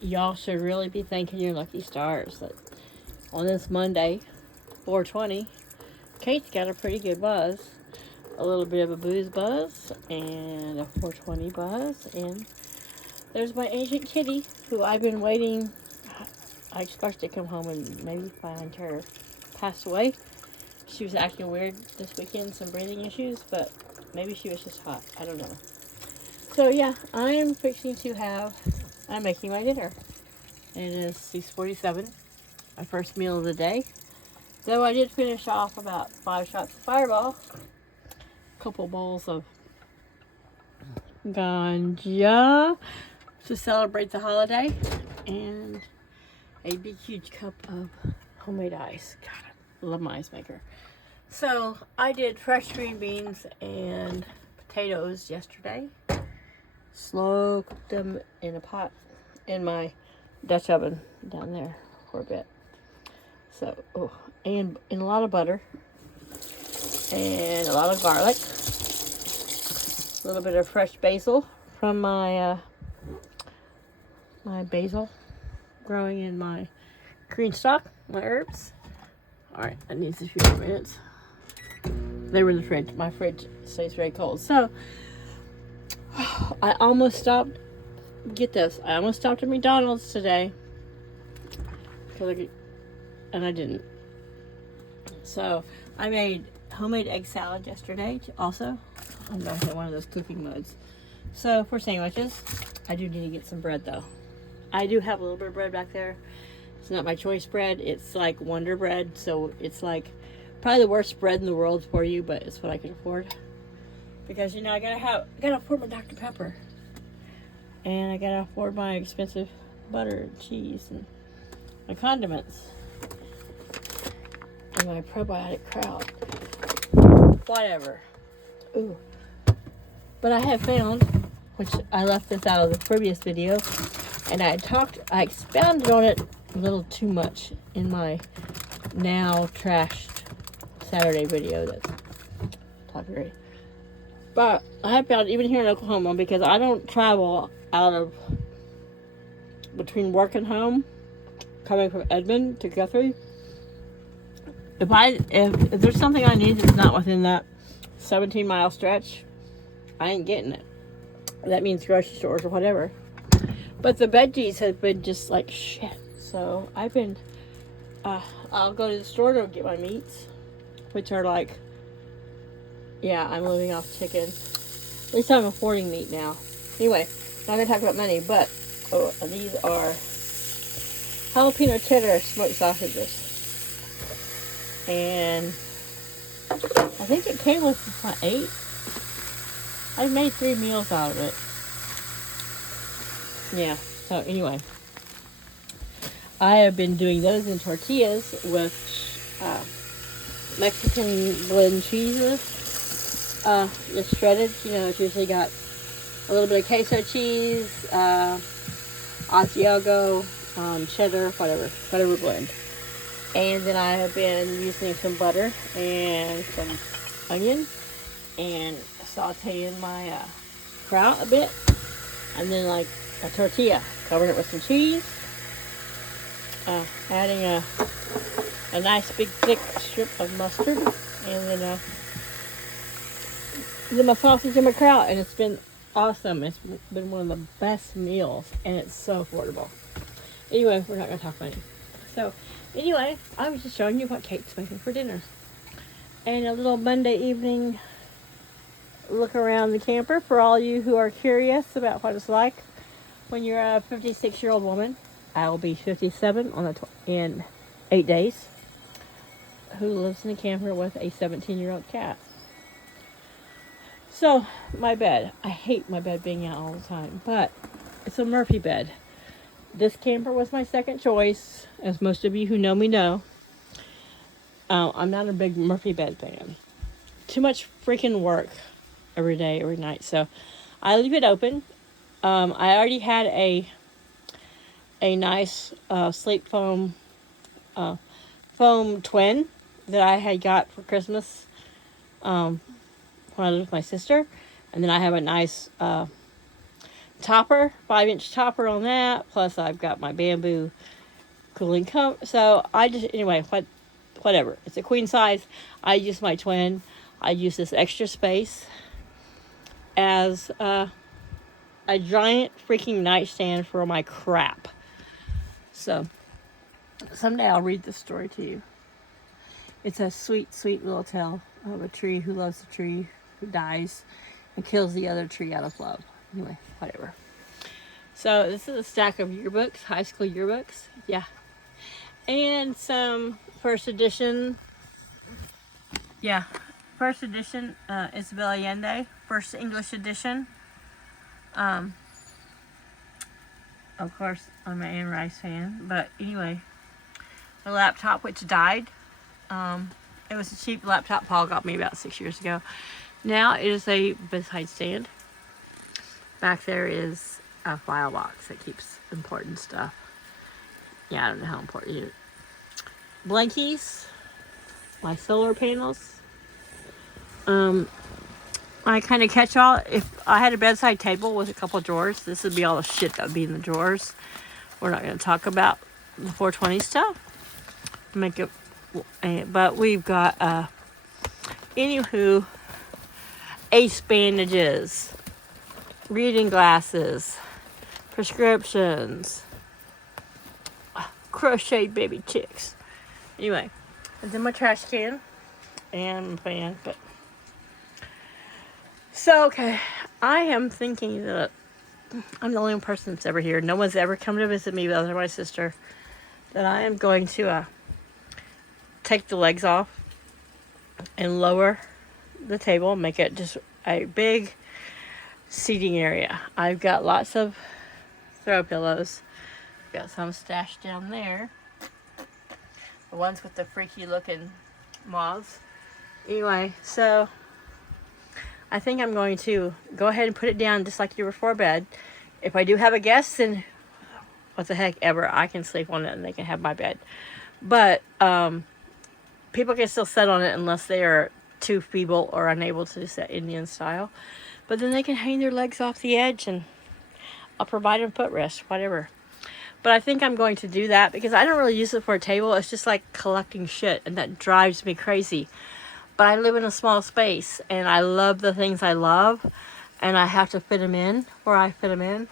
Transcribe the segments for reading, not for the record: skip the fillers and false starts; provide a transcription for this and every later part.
Y'all should really be thanking your lucky stars that on this Monday, 420, Kate's got a pretty good buzz. A little bit of a booze buzz and a 420 buzz. And there's my ancient kitty, who I've been waiting. I expect to come home and maybe find her passed away. She was acting weird this weekend, some breathing issues, but maybe she was just hot. I don't know. So yeah, I'm making my dinner. It is 6:47, my first meal of the day. Though I did finish off about 5 shots of Fireball, a couple bowls of ganja to celebrate the holiday, and a big huge cup of homemade ice. God, I love my ice maker. So I did fresh green beans and potatoes yesterday. Slow cooked them in a pot in my Dutch oven down there for a bit. So, and a lot of butter and a lot of garlic. A little bit of fresh basil from my my basil growing in my green stock, my herbs. All right, that needs a few more minutes. They were in the fridge. My fridge stays very cold. So I almost stopped. Get this. I almost stopped at McDonald's today, and I didn't. So I made homemade egg salad yesterday. Also, I'm going to hit one of those cooking modes. So for sandwiches, I do need to get some bread though. I do have a little bit of bread back there. It's not my choice bread. It's like Wonder Bread, so it's like probably the worst bread in the world for you, but it's what I can afford. Because I gotta afford my Dr. Pepper, and I gotta afford my expensive butter and cheese and my condiments and my probiotic crowd. Whatever. Ooh. But I have found, which I left this out of the previous video, and I expounded on it a little too much in my now trashed Saturday video that's copyrighted. But I have found, even here in Oklahoma, because I don't travel out of between work and home, coming from Edmond to Guthrie. If there's something I need that's not within that 17-mile stretch, I ain't getting it. That means grocery stores or whatever. But the veggies have been just like shit. So I've been, I'll go to the store to get my meats, which are like, yeah, I'm living off chicken. At least I'm affording meat now. Anyway, not going to talk about money, but these are jalapeno cheddar smoked sausages. And I think it came with 8. I made 3 meals out of it. Yeah, so anyway. I have been doing those in tortillas with Mexican blend cheeses. It's shredded. It's usually got a little bit of queso cheese, Asiago, cheddar, whatever blend. And then I have been using some butter and some onion and sauteing my kraut a bit. And then like a tortilla, covering it with some cheese. Adding a nice big thick strip of mustard. And then my sausage and my kraut. And it's been awesome. It's been one of the best meals. And it's so affordable. Anyway, we're not going to talk money. So, anyway, I was just showing you what Kate's making for dinner. And a little Monday evening look around the camper for all you who are curious about what it's like when you're a 56-year-old woman. I will be 57 in 8 days. Who lives in a camper with a 17-year-old cat. So, my bed. I hate my bed being out all the time, but it's a Murphy bed. This camper was my second choice, as most of you who know me know. I'm not a big Murphy bed fan. Too much freaking work every day, every night. So I leave it open. I already had a nice sleep foam twin that I had got for Christmas when I lived with my sister. And then I have a nice topper, 5-inch topper on that. Plus I've got my bamboo cooling so I just, anyway, whatever. It's a queen size. I use my twin. I use this extra space as a giant freaking nightstand for my crap. So someday I'll read this story to you. It's a sweet, sweet little tale of a tree who loves the tree, who dies and kills the other tree out of love. Anyway, whatever. So this is a stack of yearbooks, high school yearbooks. Yeah. And some first edition. Yeah. First edition, Isabel Allende. First English edition. Of course, I'm an Anne Rice fan. But anyway, the laptop, which died. It was a cheap laptop Paul got me about 6 years ago. Now it is a bedside stand. Back there is a file box that keeps important stuff. Yeah, I don't know how important it is. Blankies. My solar panels. I kind of catch all. If I had a bedside table with a couple of drawers, this would be all the shit that would be in the drawers. We're not going to talk about the 420 stuff. Make it, but we've got anywho, ace bandages, reading glasses, prescriptions, crochet baby chicks. Anyway, it's in my trash can and my fan, but so okay, I am thinking that I'm the only person that's ever here. No one's ever come to visit me other than my sister. That I am going to take the legs off and lower the table, make it just a big seating area. I've got lots of throw pillows. Got some stashed down there. The ones with the freaky looking moths. Anyway, so I think I'm going to go ahead and put it down just like you were for bed. If I do have a guest, then what the heck ever, I can sleep on it and they can have my bed. But people can still sit on it unless they are too feeble or unable to sit Indian style. But then they can hang their legs off the edge and I'll provide them footrest, whatever. But I think I'm going to do that because I don't really use it for a table. It's just like collecting shit and that drives me crazy. But I live in a small space and I love the things I love and I have to fit them in where I fit them in.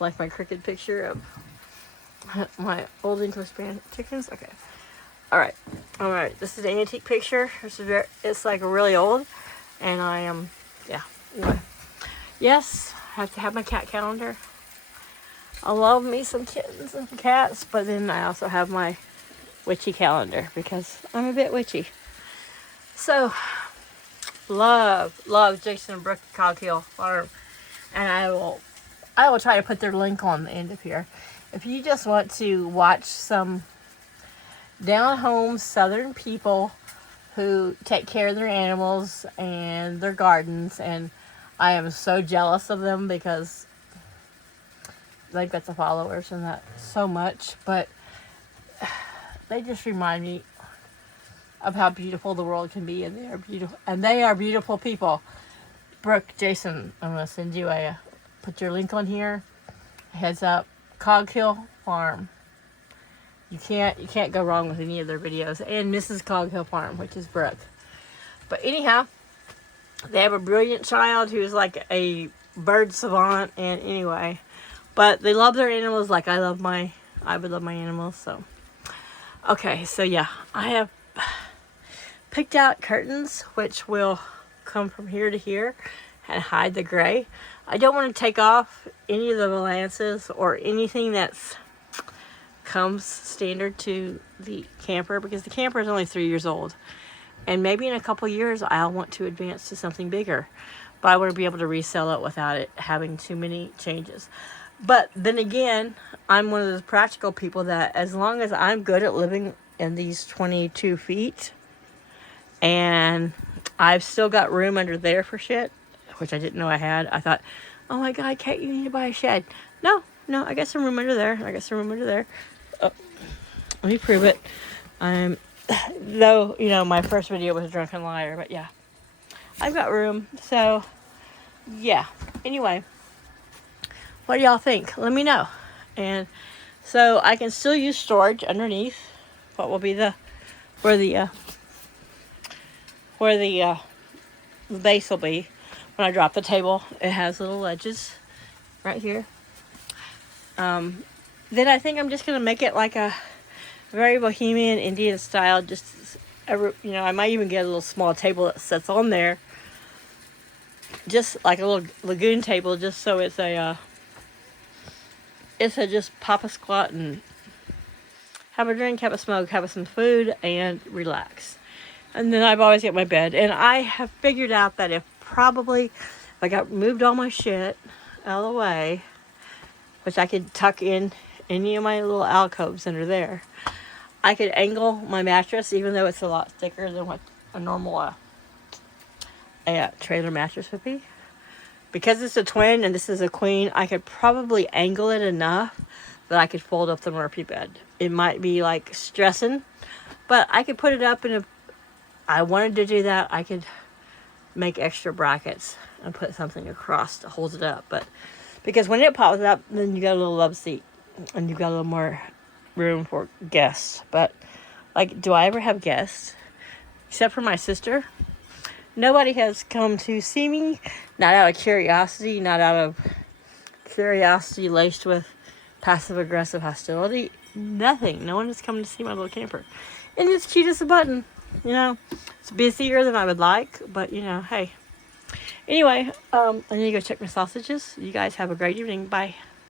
Like my crooked picture of my old English brand chickens. Okay. Alright. This is an antique picture. It's like really old. And I am, yeah. Anyway. Yes, I have to have my cat calendar. I love me some kittens and cats. But then I also have my witchy calendar because I'm a bit witchy. So, love Jason and Brooke Coghill Farm. And I will try to put their link on the end of here. If you just want to watch some down-home southern people who take care of their animals and their gardens, and I am so jealous of them because they've got the followers and that so much, but they just remind me of how beautiful the world can be, and they are beautiful people. Brooke, Jason, I'm gonna send you put your link on here. Heads up, Coghill Farm. You can't go wrong with any of their videos. And Mrs. Coghill Farm, which is Brooke. But anyhow, they have a brilliant child who's like a bird savant. And anyway, but they love their animals like I would love my animals. So okay, so yeah, I have picked out curtains which will come from here to here and hide the gray. I don't want to take off any of the valances or anything that's comes standard to the camper because the camper is only 3 years old, and maybe in a couple years I'll want to advance to something bigger, but I want to be able to resell it without it having too many changes. But then again, I'm one of those practical people that as long as I'm good at living in these 22 feet and I've still got room under there for shit, which I didn't know I had. I thought, oh my God, Kate, you need to buy a shed. No, I got some room under there. Oh, let me prove it. Though, my first video was a drunken liar, but yeah, I've got room. So yeah. Anyway, what do y'all think? Let me know. And so I can still use storage underneath. What will be the where the base will be when I drop the table. It has little ledges right here. Then I think I'm just gonna make it like a very bohemian Indian style. Just I might even get a little small table that sits on there, just like a little lagoon table, just so it's a just pop a squat and have a drink, have a smoke, have some food, and relax. And then I've always got my bed. And I have figured out that if I got moved all my shit out of the way, which I could tuck in any of my little alcoves under there, I could angle my mattress, even though it's a lot thicker than what a normal trailer mattress would be. Because it's a twin and this is a queen, I could probably angle it enough that I could fold up the Murphy bed. It might be like stressing, but I could put it up in I wanted to do that, I could make extra brackets and put something across to hold it up. But because when it pops up, then you got a little love seat and you got a little more room for guests. But like, do I ever have guests except for my sister? Nobody has come to see me, not out of curiosity, not out of curiosity laced with passive aggressive hostility. Nothing. No one has come to see my little camper. And it's cute as a button. It's busier than I would like, but hey. Anyway, I need to go check my sausages. You guys have a great evening. Bye.